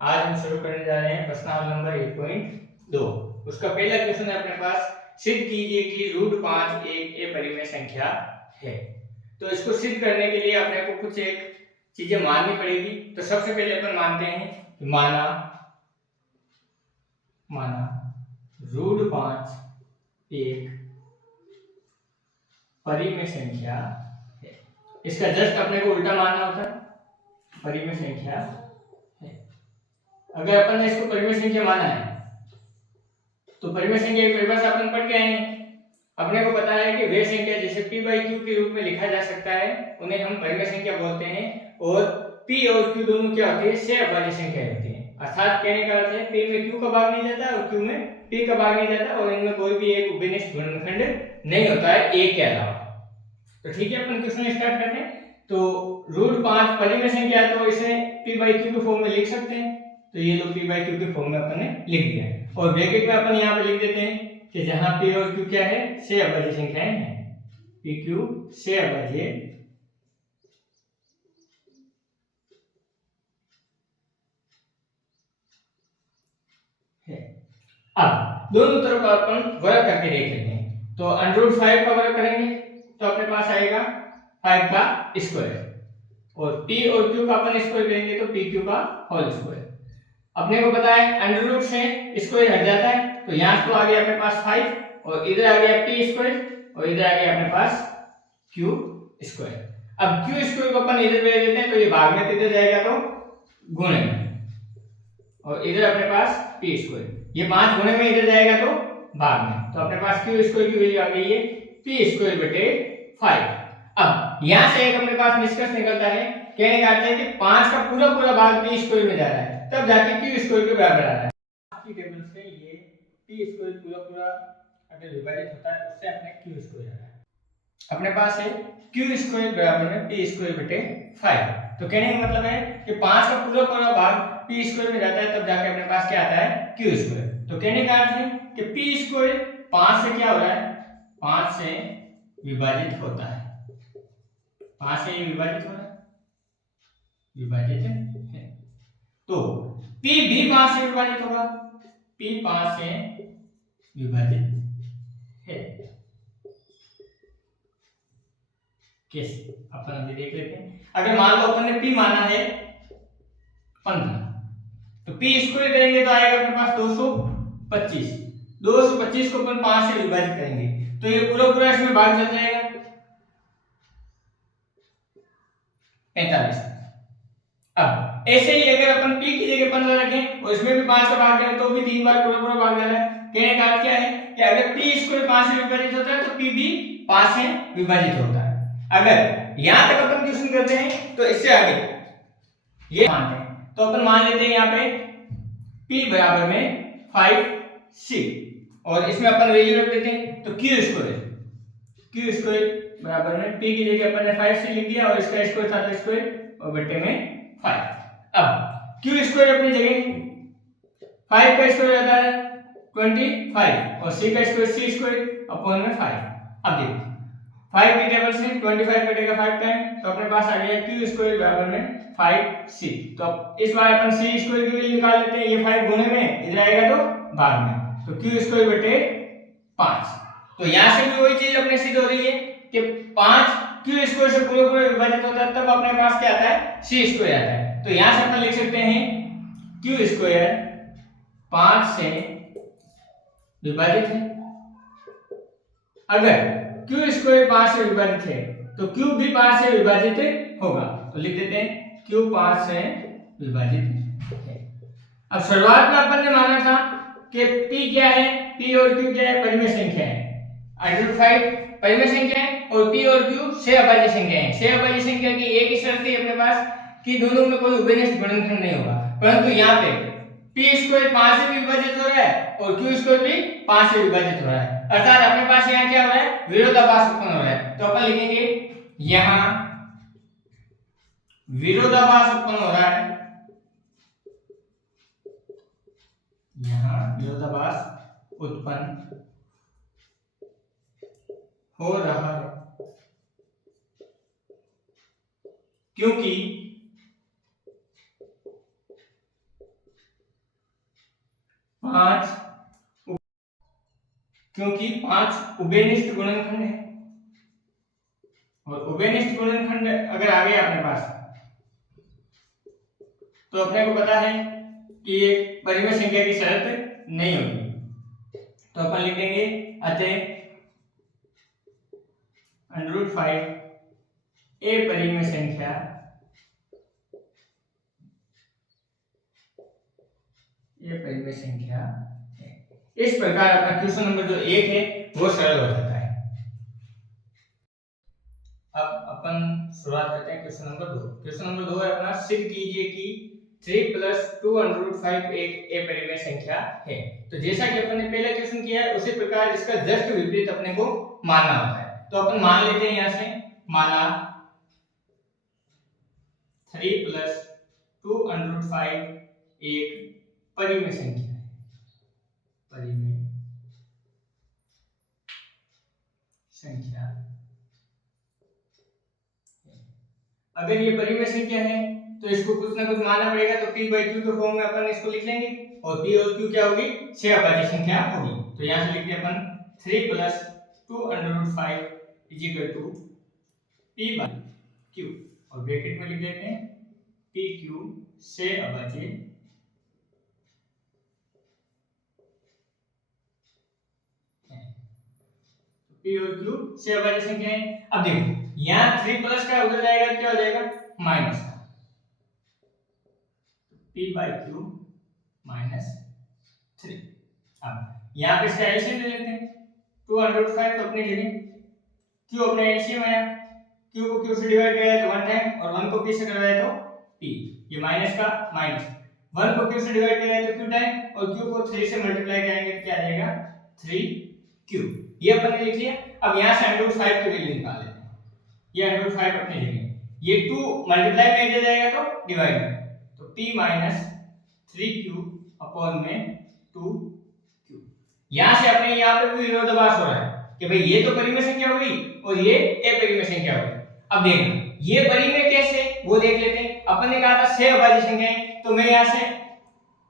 आज हम शुरू करने जा रहे हैं प्रश्नावली नंबर 8.2। उसका पहला क्वेश्चन है अपने पास, सिद्ध कीजिए कि √5 एक परिमेय संख्या है। तो इसको सिद्ध करने के लिए अपने को कुछ एक चीजें माननी पड़ेगी। तो सबसे पहले अपन मानते हैं कि माना √5 एक परिमेय संख्या है। इसका जस्ट अपने को उल्टा मानना होता है, परिमेय संख्या है। अगर अपन ने इसको परिमेय संख्या माना है तो परिमेय संख्या की परिभाषा अपन पढ़ के आए हैं। अपने को पता है कि वे संख्या जिसे p/q के रूप में लिखा जा सकता है उन्हें हम परिमेय संख्या बोलते हैं, और p और q दोनों क्या होती है, सहअभाज्य संख्या होती है। अर्थात कहने का अर्थ है p में q का भाग नहीं जाता और q में p का भाग नहीं जाता, और इनमें कोई भी एक उभयनिष्ठ गुणनखंड नहीं होता है एक के अलावा। तो ठीक है, अपन क्वेश्चन स्टार्ट करते हैं। तो √5 परिमेय संख्या है तो इसे p/q के फॉर्म में लिख सकते हैं। तो ये लो p/q के फॉर्म में अपन ने लिख दिया, और ब्रैकेट में अपन यहाँ पे लिख देते हैं कि जहां p और q क्या है, सहअभाज्य संख्याएं हैं। pq सहअभाज्य है। अब दोनों तरफ अपन वर्ग करके देख लेते हैं। तो √5 का वर्ग करेंगे तो अपने पास आएगा 5 का स्क्वायर, और p और q का अपन स्क्वायर करेंगे तो pq का होल स्क्वायर। अपने को पता है अंडर से स्क्वायर हट जाता है, तो यहाँ तो आ गया अपने पास 5, और इधर आ गया p स्क्वायर, और इधर आ गया अपने पास q स्क्वायर। अब q स्क्वायर को अपन इधर भेज देते हैं तो ये भाग में इधर जाएगा तो गुणे में, और इधर अपने पास p स्क्वायर, ये 5 गुणे में इधर जाएगा तो भाग में। तो अपने पास q स्क्वायर की वैल्यू आ गई है p स्क्वायर बटे 5। अब यहाँ से एक अपने पास निष्कर्ष निकलता है, कहने का अर्थ है कि 5 का पूरा पूरा भाग p स्क्वायर में जा रहा है, तब जाके q स्क्वायर के बराबर आ रहा है। की टेबल से ये p स्क्वायर पूरा पूरा अगर विभाजित होता है उससे अपने q स्क्वायर आ रहा है। अपने पास है q स्क्वायर बराबर में p स्क्वायर बटे 5। तो कहने का मतलब है कि 5 का पूरा पूरा भाग p स्क्वायर में जाता है, तब जाके अपने पास क्या आता है, q स्क्वायर। तो कहने का अर्थ है कि p स्क्वायर 5 से क्या हो रहा है, 5 से विभाजित होता है, 5 से विभाजित हो रहा है, विभाजित है। तो p भी 5 से विभाजित होगा, p 5 से विभाजित है। कैसे, अपन अभी देख लेते हैं। अगर मान लो अपन ने p माना है 15, तो p स्क्वायर करेंगे तो आएगा अपने पास 225। 225 को अपन 5 से विभाजित करेंगे तो ये पूरा पूरा इसमें भाग चल जाएगा 45। अब ऐसे ही अगर अपन p की जगह 15 रखें और इसमें भी 5 का भाग करें तो भी 3 बार पूरा पूरा भाग जाना है। कहने का अर्थ क्या है कि अगर p स्क्वायर 5 से विभाजित होता है तो p भी 5 से विभाजित होता है। अगर यहां तक अपन क्वेश्चन करते हैं तो इससे आगे ये मानते हैं, तो अपन मान लेते हैं यहाँ पे p बराबर में 5c, और इसमें अपन वैल्यू रख देते हैं। तो q स्क्वायर बराबर में p की जगह अपन ने 5c लिख दिया, और इसका स्क्वायर था तो स्क्वायर और बटे में 5। अब q स्क्वायर अपनी जगह 5 का स्क्वायर आता है 25, और c का स्क्वायर c स्क्वायर अपॉन में 5। अब देखो 5 की टेबल से 25 कटेगा 5 टाइम, तो अपने पास आ गया q स्क्वायर बराबर में 5c। तो अब इस बार अपन c स्क्वायर की वैल्यू निकाल लेते हैं, ये 5 गुणे में इधर आएगा तो भाग में, तो q स्क्वायर बटे 5। तो यहां से भी वही चीज अपने सिद्ध हो रही है कि 5 q स्क्वायर से पूरा पूरा विभाजित होता है, तब अपने पास क्या आता है, c स्क्वायर आता है। तो यहां से अपन लिख सकते हैं q स्क्वायर 5 से विभाजित है। अगर q स्क्वायर 5 से विभाजित है तो q भी 5 से विभाजित होगा, तो लिख देते हैं q 5 से विभाजित है। अब शुरुआत में अपन ने माना था कि p क्या है, p और q क्या है, परिमेय संख्या है। √5 परिमेय संख्या है और p और q सहअभाज्य संख्या है। सहअभाज्य संख्या की एक ही शर्त है अपने पास कि दोनों में कोई उभयनिष्ठ गुणनखंड नहीं होगा, परंतु यहाँ पे p स्क्वायर 5 से विभाजित हो रहा है और q स्क्वायर भी 5 से विभाजित हो रहा है, अर्थात अपने पास यहाँ क्या हो रहा है, विरोधाभास उत्पन्न हो रहा है। तो अपन लिखेंगे यहाँ विरोधाभास उत्पन्न हो रहा है, यहाँ विरोधाभास उत्पन्न हो रहा है, क्योंकि 5, क्योंकि 5 उभयनिष्ठ गुणनखंड है और उभयनिष्ठ गुणनखंड अगर आ गया अपने पास तो अपने को पता है कि ये परिमेय संख्या की शर्त नहीं होगी, तो अपन लिख देंगे अतः √5 ए परिमेय संख्या है। इस प्रकार अपना क्वेश्चन नंबर जो 1 है वो सरल हो जाता है। अब अपन शुरुआत करते हैं क्वेश्चन नंबर 2। क्वेश्चन नंबर 2 है अपना, सिद्ध कीजिए कि 3 + 2√5 एक ए परिमेय संख्या है। तो जैसा कि अपन ने पहले क्वेश्चन किया है उसी प्रकार इसका जस्ट विपरीत अपने को मानना होता है। तो अपन मान लेते हैं यहां से, माना 3 + 2√5 एक परिमेय संख्या है। परिमेय संख्या, अगर ये परिमेय संख्या है तो इसको कुछ ना कुछ मानना पड़ेगा, तो p/q के फॉर्म में अपन इसको लिख लेंगे और p और q क्या होगी, 6 अभाज्य संख्या होगी। तो यहां से लिखते हैं अपन 3 + 2√5 = p/q और ब्रैकेट में लिख देते हैं pq 6 अभाज्य p और q 6 अभाज्य संख्या है। अब देखो यहाँ 3 प्लस का उधर जाएगा तो क्या हो जाएगा, माइनस का, p/q -3। अब यहाँ पे इसका एलसीएम ले लेते हैं, 205 तो अपने ले लेंगे, q अपने एलसीएम आया, q को q से डिवाइड किया है तो 1 टाइम और 1 को p से करवाया तो p, ये माइनस का माइनस, 1 को q से डिवाइड किया है तो q टाइम और q को 3 से मल्टीप्लाई करेंगे तो क्या आ जाएगा 3q, ये अपन ने लिख लिया। अब यहाँ से √5 की वैल्यू निकाल लेते हैं, ये √5 अपने जगह, ये 2 मल्टीप्लाई में आ जाएगा तो डिवाइड में, तो p - 3q अपॉन में 2q। यहां से अपने यहाँ पे भी विरोधाभास हो रहा है कि भाई ये तो परिमेय संख्या हो गई और ये अपरिमेय संख्या हो गई। अब देखना ये परिमेय कैसे वो देख लेते हैं। अपन ने कहा था 6 अभाज्य संख्याएं, तो मैं यहाँ से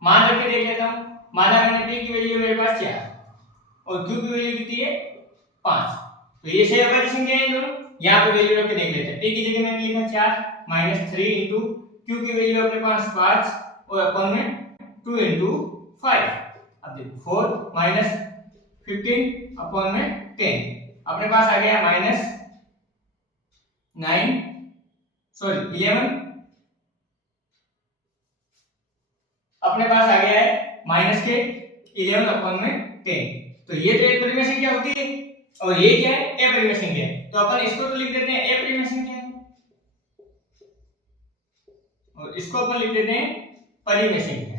मान रख के देख लेता हूँ। माना मैंने p की वैल्यू मेरे पास 4 और q की वैल्यू कितनी है 5, तो ये 6 अभाज्य संख्याएं हैं दोनों, यहाँ पे वैल्यू रख के देख लेते हैं। p की जगह मैंने लिखा 4 - 3 * q की वैल्यू अपने पास 5 और अपन में 2 * 5। अब देखो 4 - 15 अपॉन में 10 अपने पास आ गया -11 अपने पास आ गया है -11 अपॉन में 10। तो ये तो एक परिमेय संख्या होती है और ये क्या है अपरिमेय संख्या है, तो अपन इसको तो लिख देते हैं अपरिमेय संख्या और इसको अपन लिख देते हैं परिमेय संख्या।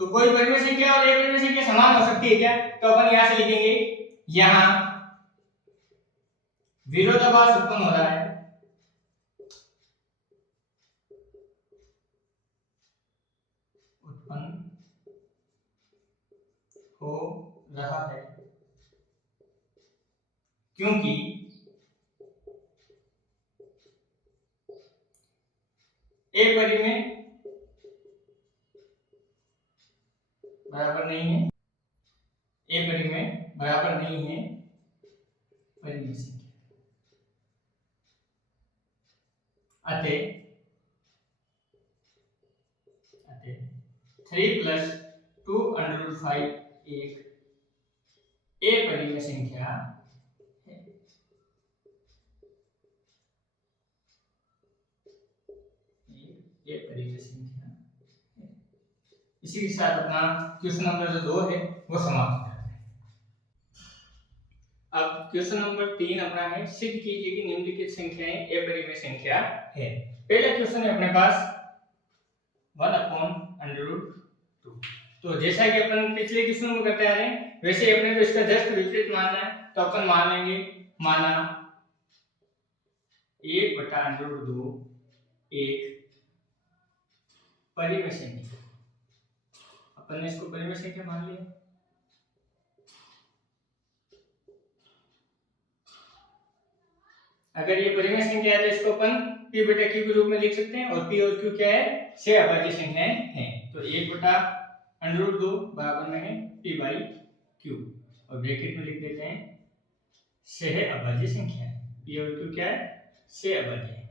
तो कोई परिमेय संख्या और अपरिमेय संख्या समान हो सकती है क्या, तो अपन यहां से लिखेंगे, यहां विरोधाभास उत्पन्न हो रहा है, क्योंकि अपरिमेय बराबर नहीं है, अपरिमेय बराबर नहीं है परिमेय संख्या। अतः 3 + 2√5 एक अपरिमेय संख्या है। अपरिमेय संख्या है। इसी के साथ अपना क्वेश्चन नंबर जो 2 है वो समाप्त हो जाता है। अब क्वेश्चन नंबर 3 अपना है, सिद्ध कीजिए कि निम्नलिखित संख्याएं अपरिमेय संख्या है। पहला क्वेश्चन है अपने पास 1/√2। तो जैसा कि अपन पिछले क्वेश्चन में करते आ रहे हैं वैसे अपने को इसका जस्ट विपरीत मानना है, तो अपन मान लेंगे, माना 1/√2 एक परिमेय संख्या, अपन ने इसको परिमेय संख्या मान लिया। अगर ये परिमेय संख्या है तो इसको अपन p/q के रूप में लिख सकते हैं और p और q क्या है 6 अभाज्य संख्याएं हैं। तो 1/√2 √2 बराबर में है p बाई क्यू, और ब्रैकेट में लिख देते हैं सह अभाज्य संख्या। p और q क्या है? सह अभाज्य है।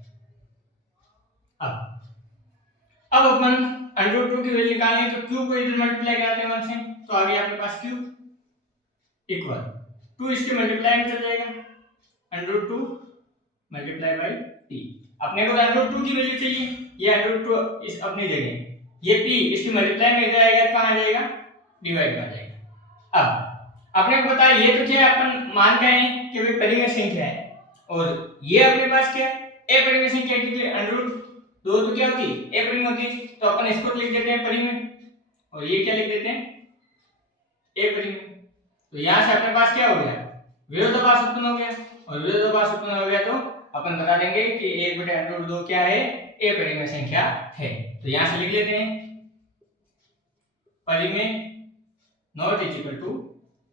अब अपन √2 की वैल्यू निकालनी है, तो q को इधर मल्टीप्लाई कराते हैं 1 से, तो आ गया आपके पास q इक्वल 2 इसके मल्टीप्लाई में चल जाएगा, √2 मल्टीप्लाई बाई p। अपने को √2 की वैल्यू चाहिए, ये √2 इस अपनी जगह, ये p इसकी मल्टीप्लाई में इधर आएगा, कहां आ जाएगा? डिवाइड में आ जाएगा। अब अपने को पता है ये तो क्या है, अपन मान के आए कि भाई परिमेय संख्या है, और ये अपने पास क्या है? अपरिमेय संख्या, क्योंकि √2 तो क्या होती है? अपरिमेय होती है, तो अपन इसको लिख देते हैं परिमेय, और ये क्या लिख देते हैं? अपरिमेय। तो यहां से अपने पास क्या हो गया? विरोधाभास उत्पन्न हो गया, और विरोधाभास उत्पन्न हो गया तो अपन बता देंगे कि 1/√2 क्या है? अपरिमेय संख्या है। तो यहां से लिख लेते हैं परिमेय नॉट इज इक्वल टू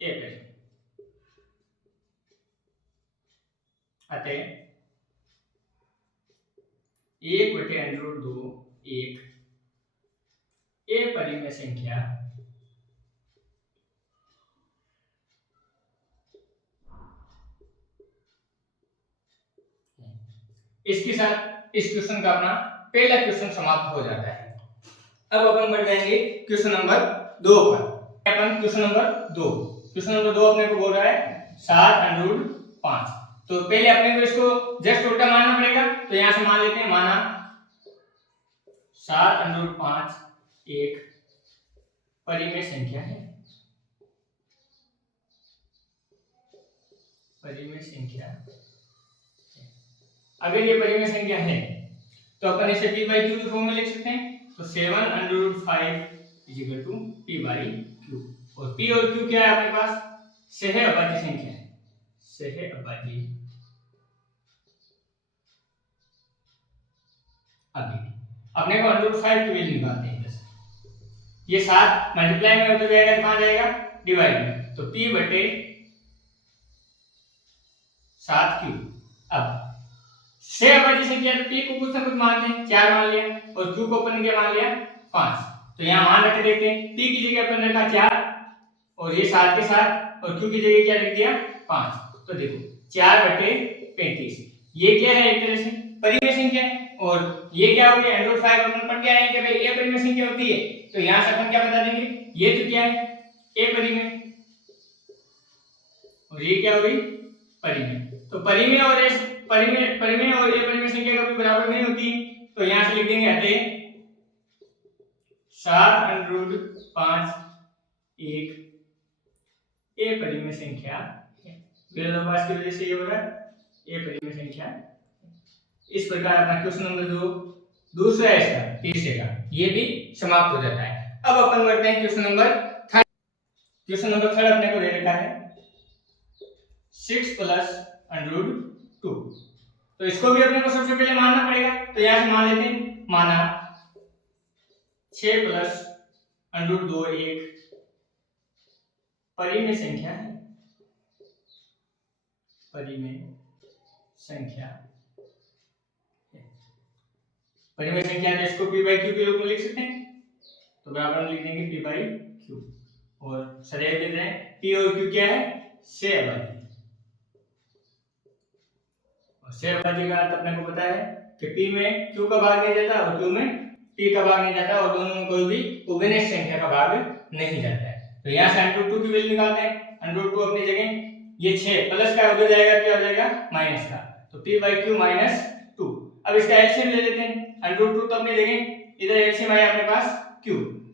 अपरिमेय। अतः 1/√2 एक अपरिमेय संख्या इसके साथ इस क्वेश्चन का अपना पहला क्वेश्चन समाप्त हो जाता है। अब अपन बढ़ जाएंगे क्वेश्चन नंबर 2 पर। अपन क्वेश्चन नंबर 2 अपने को बोल रहा है 7√5। तो पहले अपने को इसको जस्ट उल्टा मानना पड़ेगा, तो यहां से मान लेते हैं, माना 7√5 एक परिमेय संख्या है। परिमेय संख्या, अगर ये परिमेय संख्या है तो अपन इसे p बाई क्यू के फॉर्म में लिख सकते हैं। तो 7√5 is equal to p by q, और p और q क्या है अपने पास? सह अभाज्य संख्या है, सह अभाज्य। अभी अपने को √5 की वैल्यू निकालते हैं। ये 7 मल्टीप्लाई में हो जाएगा तो कहां जाएगा? डिवाइड में, तो p बटे 7q। अब सह अभाज्य संख्या, तो p को कुछ ना कुछ मान लें, 4 मान लिया, और q को अपन ने क्या मान लिया? 5। तो यहाँ मान रख देखते हैं, p की जगह अपन रखा 4, और ये 7 के साथ, और q की जगह क्या लिख दिया? 5। तो देखो 4/35, ये क्या है? एक तरह से परिमेय संख्या है, और ये क्या हो गया? √5 अपन पढ़ के आए हैं कि भाई ये परिमेय संख्या होती है, तो यहाँ से अपन क्या बता देंगे? ये तो क्या है? अपरिमेय, और ये क्या हो गई? परिमेय। तो परिमेय और अपरिमेय संख्या कभी बराबर नहीं होती, तो यहां से लिख देंगे अतः 7√5 एक अपरिमेय संख्या है। विरोधाभास की वजह से ये हो रहा है अपरिमेय संख्या। इस प्रकार अपना क्वेश्चन नंबर जो दूसरा है इसका, तीसरे का, ये भी समाप्त हो जाता है। अब अपन बढ़ते हैं क्वेश्चन नंबर 3। क्वेश्चन नंबर 3 अपने को दे रखा है 6 + √2। तो इसको भी अपने को सबसे पहले मानना पड़ेगा, तो यहां से मान लेते हैं, माना 6 + √2 एक परिमेय संख्या है। परिमेय संख्या, परिमेय संख्या है, इसको p बाई क्यू के रूप में लिख सकते हैं, तो बराबर में लिख देंगे p बाई क्यू, और सदैव लिख रहे हैं p और q क्या है? सह अभाज्य। सह अभाज्य का अर्थ अपने को पता है कि p में q का भाग नहीं जाता और q में p का भाग नहीं जाता, और दोनों में कोई भी उभयनिष्ठ संख्या का भाग नहीं जाता है। तो यहाँ से √2 की वैल्यू निकालते हैं। √2 अपनी जगह, ये 6 प्लस का उधर जाएगा, क्या हो जाएगा? माइनस का, तो p बाई क्यू -2। अब इसका एलसीएम ले लेते हैं। √2 तो अपनी जगह, इधर एलसीएम आया अपने पास q,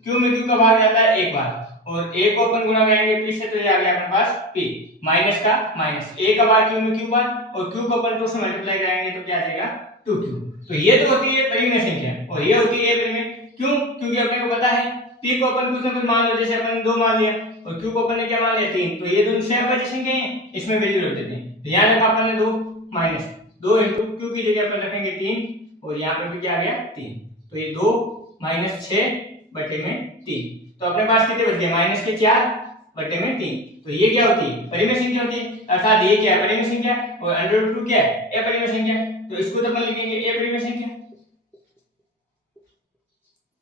q में q का भाग जाता है एक बार, और a को अपन गुणा करेंगे p से, तो ये आ गया अपने पास p माइनस का माइनस, a का भाग q में q बार, और q को अपन 2 से मल्टीप्लाई कराएंगे तो क्या आ जाएगा? 2q। तो ये तो होती है परिमेय संख्या, और ये होती है अपरिमेय। क्यों? क्योंकि अपने को पता है p को अपन कुछ ना कुछ मान लो, जैसे अपन 2 मान लिया, और q को अपन ने क्या मान लिया? 3। तो ये दोनों सह अभाज्य संख्या हैं, इसमें वैल्यू रख देते हैं। तो यहाँ रखा अपन ने 2 माइनस 2 इंटू q की जगह अपन रखेंगे 3, और यहाँ पे भी क्या आ गया? 3। तो ये 2 - 6/3। तो अपने पास कितने बच गए? -4/3। तो ये क्या होती है? परिमेय संख्या होती है, अर्थात ये क्या है? परिमेय संख्या, और √2 क्या है? अपरिमेय संख्या। तो इसको तो अपन लिखेंगे अपरिमेय संख्या,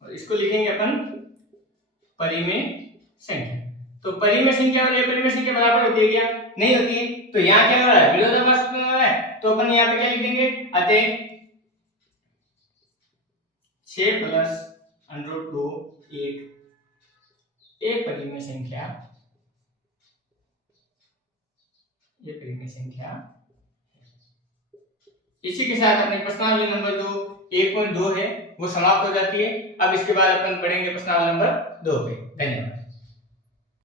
और इसको लिखेंगे अपन परिमेय संख्या। तो परिमेय संख्या और अपरिमेय संख्या बराबर होती है क्या? नहीं होती है। तो यहाँ क्या हो रहा है? विरोधाभास हो रहा है। तो अपन यहाँ पे क्या लिख देंगे? अतः 6 प्लस √2 एक परिमेय संख्या, ये परिमेय संख्या। इसी के साथ अपने प्रश्नावली नंबर जो 1.2 है वो समाप्त हो जाती है। अब इसके बाद अपन पढ़ेंगे प्रश्नावली नंबर 2 पे। धन्यवाद।